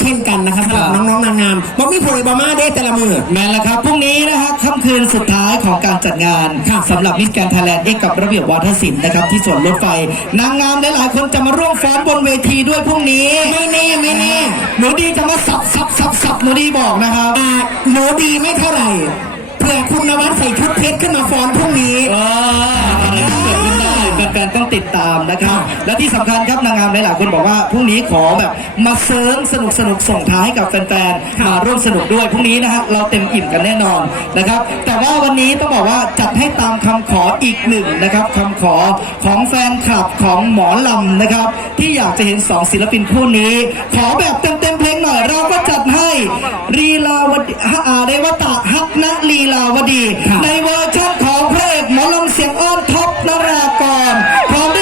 เช่นกันนะครับสำหรับน้องๆนางงามบอกมีผลบอมาได้แต่ละมือแม่นแล้วครับพรุ่งนี้นะฮะค่ำคืนสุดท้ายของการจัดงานสำหรับมิสแกรนไทยแลนด์เอกกับระเบียบวาทศิลป์นะครับที่สวนรถไฟ นางงามหลายๆคนจะมาร่วมฟ้อนบนเวทีด้วยพรุ่งนี้ไม่แน่ไม่แน่หนูดีจะมาสับสับสับสับหนูดีบอกนะครับอ่าหนูดีไม่เท่าไหร่เผื่อคุณนวัดใส่ชุดเพชรขึ้นมาฟ้อนพรุ่งนี้เนๆต้องติดตามนะครับ และที่สำคัญครับนางงามหลายๆคนบอกว่าพรุ่งนี้ขอแบบมาเซิร์งสนุกสนุกๆส่งท้ายให้กับแฟนๆมาร่วมสนุกด้วยพรุ่งนี้นะฮะเราเต็มอิ่มกันแน่นอนนะครับ แต่ว่าวันนี้ต้องบอกว่าจัดให้ตามคำขออีกหนึ่งนะครับคำขอของแฟนคลับของหมอลำนะครับ ที่อยากจะเห็นสองศิลปินคู่นี้ ขอแบบเต็มๆเพลงหน่อยเราก็จัดให้รีลาวดีอ่าเรวตะฮักนะลีลาวดีครับในเวอร์ชัน นารากรพร้อมด้วย